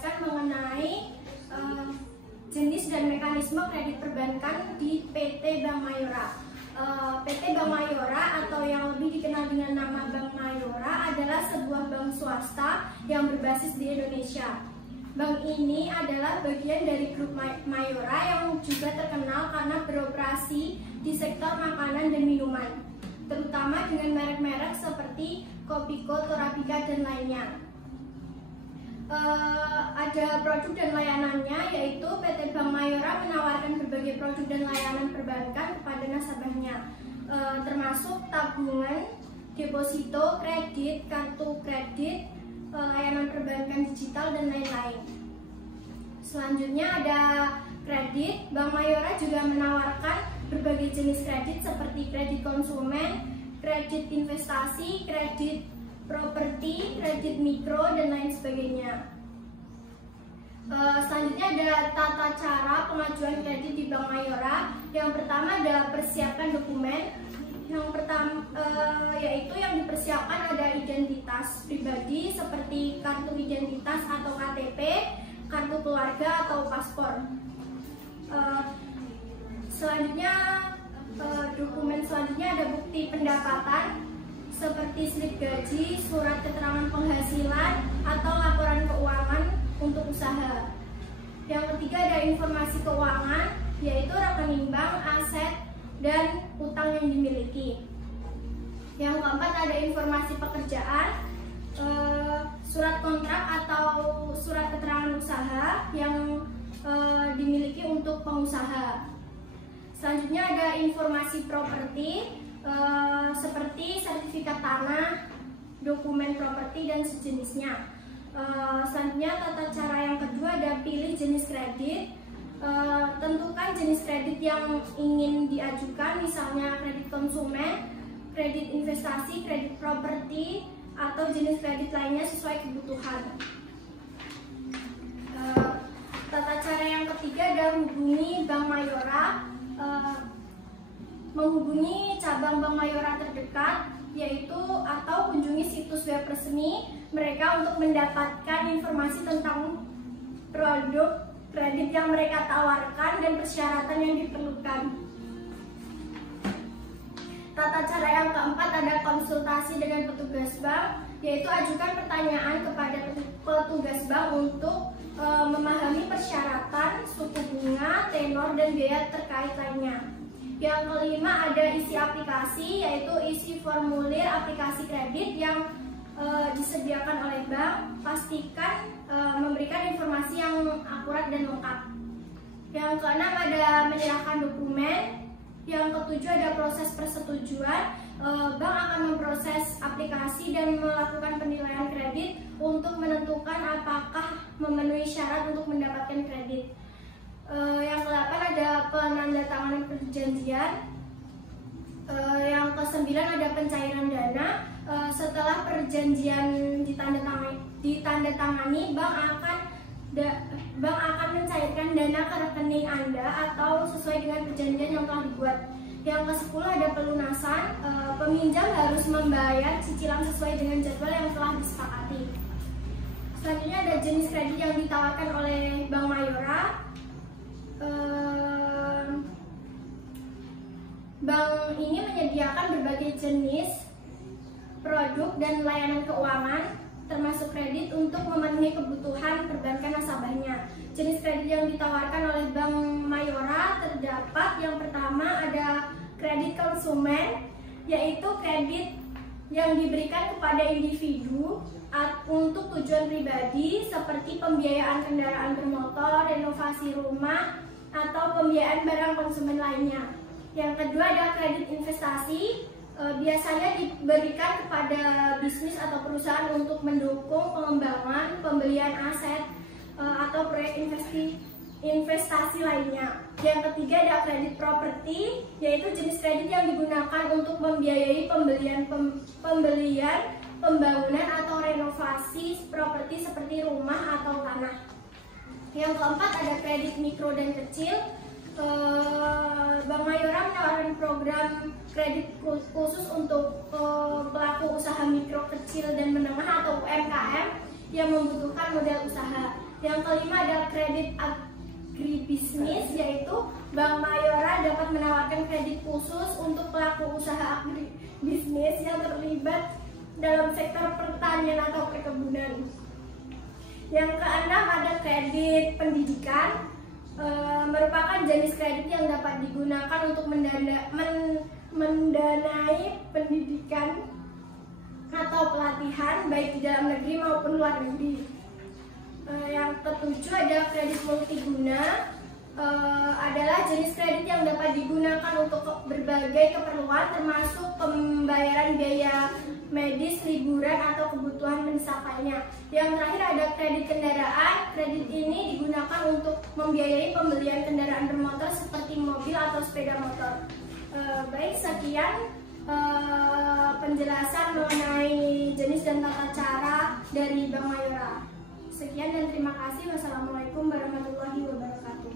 menjelaskan mengenai jenis dan mekanisme kredit perbankan di PT Bank Mayora. PT Bank Mayora atau yang lebih dikenal dengan nama Bank Mayora adalah sebuah bank swasta yang berbasis di Indonesia. Bank ini adalah bagian dari grup Mayora yang juga terkenal karena beroperasi di sektor makanan dan minuman, terutama dengan merek-merek seperti Kopiko, Torabika, dan lainnya. Ada produk dan layanannya, yaitu PT Bank Mayora menawarkan berbagai produk dan layanan perbankan kepada nasabahnya, termasuk tabungan, deposito, kredit, kartu kredit, layanan perbankan digital, dan lain-lain. Selanjutnya ada kredit. Bank Mayora juga menawarkan berbagai jenis kredit seperti kredit konsumen, kredit investasi, kredit properti, kredit mikro, dan lain sebagainya. Selanjutnya ada tata cara pengajuan kredit di Bank Mayora. Yang pertama adalah persiapkan dokumen. Yang pertama yaitu yang dipersiapkan ada identitas pribadi seperti kartu identitas atau KTP, kartu keluarga atau paspor. Selanjutnya dokumen selanjutnya ada bukti pendapatan seperti slip gaji, surat keterangan penghasilan, atau laporan keuangan untuk usaha. Yang ketiga ada informasi keuangan, yaitu rekening bank, aset, dan utang yang dimiliki. Yang keempat ada informasi pekerjaan, surat kontrak atau surat keterangan usaha yang dimiliki untuk pengusaha. Selanjutnya ada informasi properti, seperti sertifikat tanah, dokumen properti, dan sejenisnya. Selanjutnya tata cara yang kedua ada pilih jenis kredit. Tentukan jenis kredit yang ingin diajukan, misalnya kredit konsumen, kredit investasi, kredit properti, atau jenis kredit lainnya sesuai kebutuhan. Tata cara yang ketiga ada hubungi Bank Mayora. Menghubungi cabang Bank Mayora terdekat, yaitu atau kunjungi situs web resmi mereka untuk mendapatkan informasi tentang produk kredit yang mereka tawarkan dan persyaratan yang diperlukan. Tata cara yang keempat ada konsultasi dengan petugas bank, yaitu ajukan pertanyaan kepada petugas bank untuk memahami persyaratan, suku bunga, tenor, dan biaya terkait lainnya. Yang kelima ada isi aplikasi, yaitu isi formulir aplikasi kredit yang disediakan oleh bank. Pastikan memberikan informasi yang akurat dan lengkap. Yang keenam ada menyerahkan dokumen. Yang ketujuh ada proses persetujuan. Bank akan memproses aplikasi dan melakukan penilaian kredit untuk menentukan apakah memenuhi syarat untuk mendapatkan kredit. Yang ke-8 ada penandatanganan perjanjian. Yang ke-9 ada pencairan dana. Setelah perjanjian ditandatangani, bank akan mencairkan dana ke rekening Anda atau sesuai dengan perjanjian yang telah dibuat. Yang ke-10 ada pelunasan. Peminjam harus membayar cicilan sesuai dengan jadwal yang telah disepakati. Selanjutnya ada jenis kredit yang ditawarkan oleh Bank Mayora. Bank ini menyediakan berbagai jenis produk dan layanan keuangan, termasuk kredit untuk memenuhi kebutuhan perbankan nasabahnya. Jenis kredit yang ditawarkan oleh Bank Mayora terdapat yang pertama ada kredit konsumen, yaitu kredit yang diberikan kepada individu untuk tujuan pribadi seperti pembiayaan kendaraan bermotor, renovasi rumah, atau pembiayaan barang konsumen lainnya. Yang kedua ada kredit investasi, biasanya diberikan kepada bisnis atau perusahaan untuk mendukung pengembangan, pembelian aset, atau proyek investasi lainnya. Yang ketiga ada kredit properti, yaitu jenis kredit yang digunakan untuk membiayai pembelian, pembangunan atau renovasi properti seperti rumah atau tanah. Yang keempat ada kredit mikro dan kecil. Bank Mayora menawarkan program kredit khusus untuk pelaku usaha mikro, kecil, dan menengah atau UMKM yang membutuhkan modal usaha. Yang kelima ada kredit agribisnis, yaitu Bank Mayora dapat menawarkan kredit khusus untuk pelaku usaha agribisnis yang terlibat dalam sektor pertanian atau perkebunan. Yang keenam ada kredit pendidikan, merupakan jenis kredit yang dapat digunakan untuk mendanai pendidikan atau pelatihan baik di dalam negeri maupun luar negeri. Yang ketujuh ada kredit multiguna, adalah jenis kredit yang dapat digunakan untuk berbagai keperluan termasuk pembayaran biaya medis, liburan, atau kebutuhan mendesak lainnya. Yang terakhir ada kredit kendaraan. Kredit ini digunakan untuk membiayai pembelian kendaraan bermotor seperti mobil atau sepeda motor. Baik, sekian penjelasan mengenai jenis dan tata cara dari Bank Mayora. Sekian dan terima kasih. Wassalamualaikum warahmatullahi wabarakatuh.